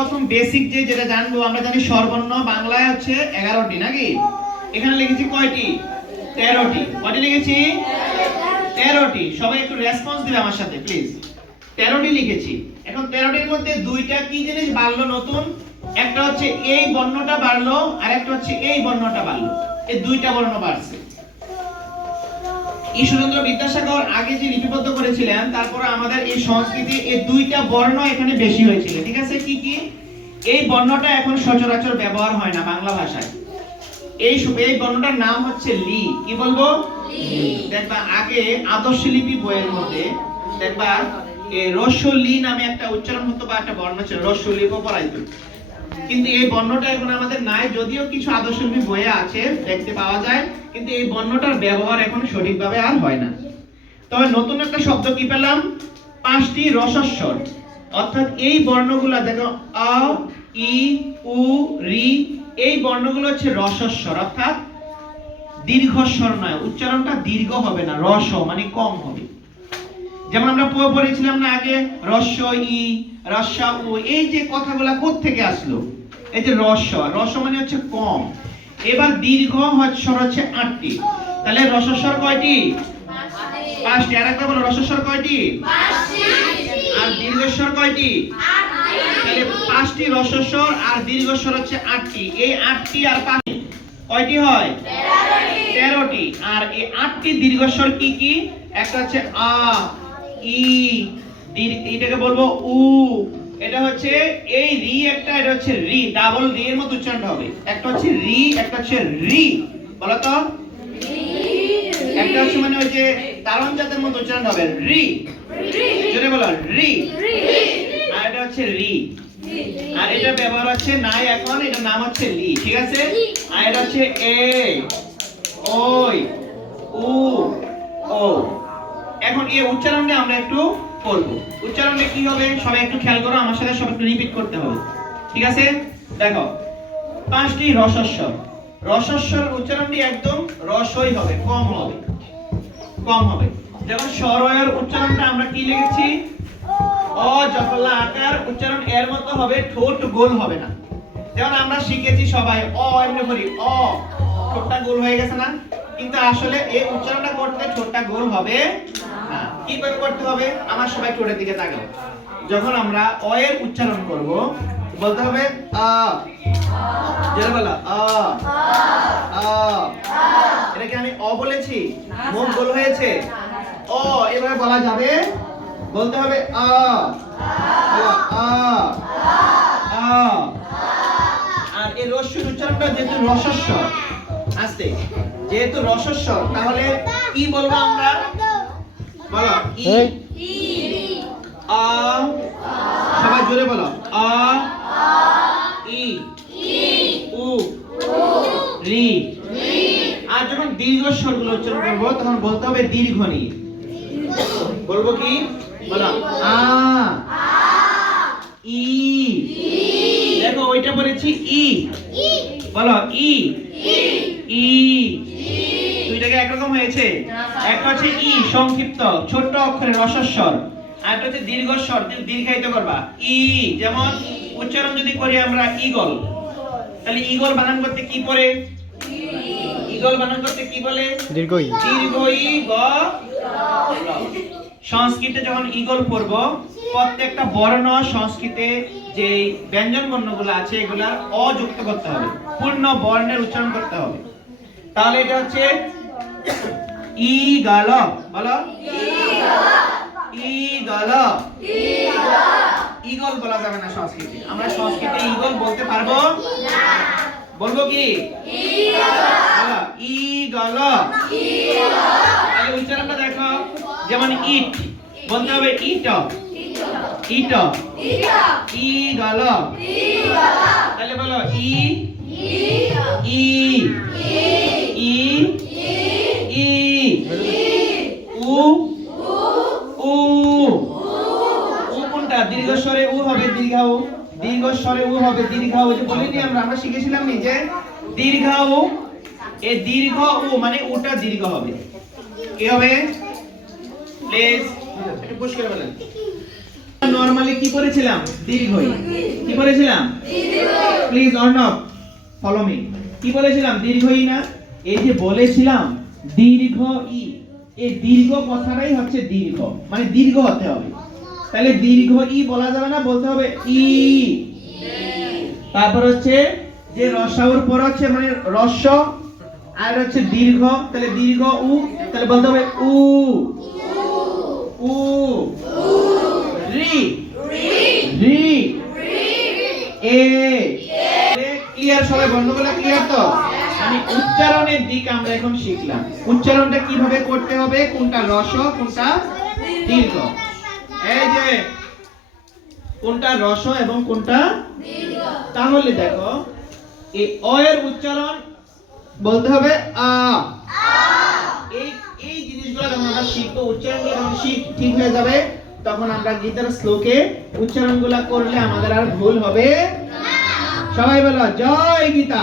প্রথম বেসিক যে যেটা জানব, আমরা জানি স্বরবর্ণ বাংলায় হচ্ছে এগারোটি, নাকি? এখানে লিখেছি কয়টি? তেরোটি। কয়টি লিখেছি? তেরোটি। সবাই একটু রেসপন্স দিবে আমার সাথে প্লিজ তেরোটি লিখেছি। এখন তেরোটির মধ্যে দুইটা কি জিনিস বাড়লো নতুন? একটা হচ্ছে এই বর্ণটা বাড়লো আর একটা হচ্ছে এই বর্ণটা বাড়লো। এই দুইটা বর্ণ বাড়ছে। ঈশ্বরেন্দ্র বিদ্যাসাগর আগে যে লিপিবদ্ধ করেছিলেন তারপরে আমাদের এই সংস্কৃতি এই দুইটা বর্ণ এখানে বেশি হয়েছিল ঠিক আছে? কি কি? এই বর্ণটা এখন সচরাচর ব্যবহার হয় না বাংলা ভাষায়। এই এই বর্ণটার নাম হচ্ছে লি। কি বলব? দেখবা আগে আদর্শ লিপি বইয়ের মধ্যে দেখবা রস্য লি নামে একটা উচ্চারণ হতো বা একটা বর্ণ ছিল রস্য লিপও পড়াইতো। কিন্তু এই বর্ণটা এখন আমাদের নাই, যদিও কিছু আদর্শ বইয়ে আছে, দেখতে পাওয়া যায়, কিন্তু এই বর্ণটার ব্যবহার এখন সঠিকভাবে আর হয় না। তবে নতুন একটা শব্দ কি পেলাম? পাঁচটি রসস্বর। অর্থাৎ এই বর্ণগুলো দেখো, আ, ই, উ, রি, এই বর্ণগুলো হচ্ছে রসস্বর, অর্থাৎ দীর্ঘস্বর নয়, উচ্চারণটা দীর্ঘ হবে না, রস মানে কম হবে। যেমন আমরা পড়েছিলাম না আগে, রস্য, ই রস্যা উ এই যে কথাগুলা থেকে আসলো? এই যে রস্য রস মানে হচ্ছে কম। এবার দীর্ঘ স্বর হচ্ছে আটটি। তাহলে রসস্বর কয়টি? পাঁচটি। আর একবার বলো রসস্বর কয়টি? আর দীর্ঘস্বর কয়টি? তাহলে পাঁচটি রসস্বর আর দীর্ঘস্বর হচ্ছে আটটি। এই আটটি আর পাঁচটি কয়টি হয়? তেরোটি। আর এই আটটি দীর্ঘস্বর কি কি? একটা হচ্ছে আ, ই এটাকে বলব উ। এটা হচ্ছে এই রি একটা, এটা হচ্ছে রি। ডাবল রি এর মতো উচ্চারণ হবে। একটা হচ্ছে রি, একটা হচ্ছে রি। বলো তো? একটা হচ্ছে মানে ওই যে তারণ জাতের মতো উচ্চারণ হবে। রি। জোরে বলো, রি। আর এটা হচ্ছে রি। আর এটা ব্যবহার হচ্ছে নাই এখন এটা নাম হচ্ছে লি। ঠিক আছে? আর এটা হচ্ছে এ, ওই, উ, ও। এখন এই উচ্চারণটা আমরা একটু করব। উচ্চারণটা কি হবে? সবাই একটু খেয়াল করো, আমার সাথে সব একটু রিপিট করতে হবে। ঠিক আছে? দেখো, পাঁচটি রসস্বর। রসস্বর উচ্চারণটি একদম রসই হবে, কম হবে। কম হবে। স্বরয়ের উচ্চারণটা আমরা কি লিখেছি? অ জফলা আকার উচ্চারণ, এর মতো হবে, ঠোঁট গোল হবে না। যেমন আমরা শিখেছি সবাই, অ এমনি করি, অ। ঠোঁটটা গোল হয়ে গেছে না? কিন্তু আসলে এই উচ্চারণটা করতে ঠোঁটটা গোল হবে কীভাবে করতে হবে? আমার সবাই দিকে তাকাও। যখন আমরা অ এর উচ্চারণ করব, বলতে হবে আ। আ। আ। এটা কি আমি অ বলেছি। গোল হয়েছে। অ, এভাবে বলা যাবে। বলতে হবে আ। আ। আ। আর এই রস্যর উচ্চারণটা যেহেতু রসস্বর, আস্তে। যেহেতু রসস্বর, তাহলে কি বলব আমরা? বলো। ই আ সবাই জোরে বলো। আ ই উ রি। আর যখন দীর্ঘ স্বরগুলো উচ্চারণ করব তখন বলতে হবে দীর্ঘ নিয়ে বলব কি? বলো। আ ই। দেখো ওইটা বলেছি ই। বলো ই। ই। দুইটাকে একরকম হয়েছে? একটা হচ্ছে ই সংক্ষিপ্ত ছোট্ট অক্ষরে রসস্বর আর একটা হচ্ছে দীর্ঘস্বর দীর্ঘায়িত করবা। ই যেমন উচ্চারণ যদি করি আমরা ইগল তাহলে ইগল বানান করতে কি পড়ে? ইগল বানান করতে কি বলে? দীর্ঘই দীর্ঘ ই গ সংস্কৃতে যখন ইগল পড়ব প্রত্যেকটা বর্ণ সংস্কৃতে যে ব্যঞ্জন বর্ণগুলো আছে এগুলা অযুক্ত করতে হবে। পূর্ণ বর্ণের উচ্চারণ করতে হবে। তাহলে এটা হচ্ছে গাল বলো। গাল ইগল বলা যাবে না সংস্কৃতে। আমরা সংস্কৃতে ইগল বলতে পারব? বলব কি? বলো, ই গল তাহলে উচ্চারণটা দেখো। যেমন ইট। বলতে হবে ইট। ইট। ই গল তাহলে বলো ই। ই ই উ উ উ কোনটা দীর্ঘস্বরে উ হবে দীর্ঘ স্বরে উ হবে দীর্ঘ উ যে বলিনি আমরা আমরা শিখেছিলাম নি যে দীর্ঘ উ এই দীর্ঘ উ মানে উটা দীর্ঘ হবে। কি হবে? প্লিজ একটু পুশ করে বলেন। নরমালি কি করেছিলাম? দীর্ঘই। কি করেছিলাম? প্লিজ অর্ণব ফলো মি কি বলেছিলাম? দীর্ঘই না? এই যে বলেছিলাম দীর্ঘ ই এই দীর্ঘ কথাটাই হচ্ছে দীর্ঘ। মানে দীর্ঘ হতে হবে। তাহলে দীর্ঘ ই বলা যাবে না, বলতে হবে ই। তারপর হচ্ছে যে রসাউর পর হচ্ছে মানে রস্য, আর হচ্ছে দীর্ঘ, তাহলে দীর্ঘ উ, তাহলে বলতে হবে উ। উ। রি। রি। এ। ক্লিয়ার সবাই বন্ধুগুলো ক্লিয়ার তো? মানে উচ্চারণের দিক আমরা এখন শিখলাম। উচ্চারণটা কীভাবে করতে হবে? কোনটা রস কোনটা দীর্ঘ? এই যে, কোনটা রস এবং কোনটা তাহলে দেখো, এই অ এর উচ্চারণ বলতে হবে আ। এই এই জিনিসগুলো আমরা শিখব যখন শিখ, ঠিক হয়ে যাবে, তখন আমরা গীতার শ্লোকে উচ্চারণগুলো করলে আমাদের আর ভুল হবে সবাই বলো, জয় গীতা।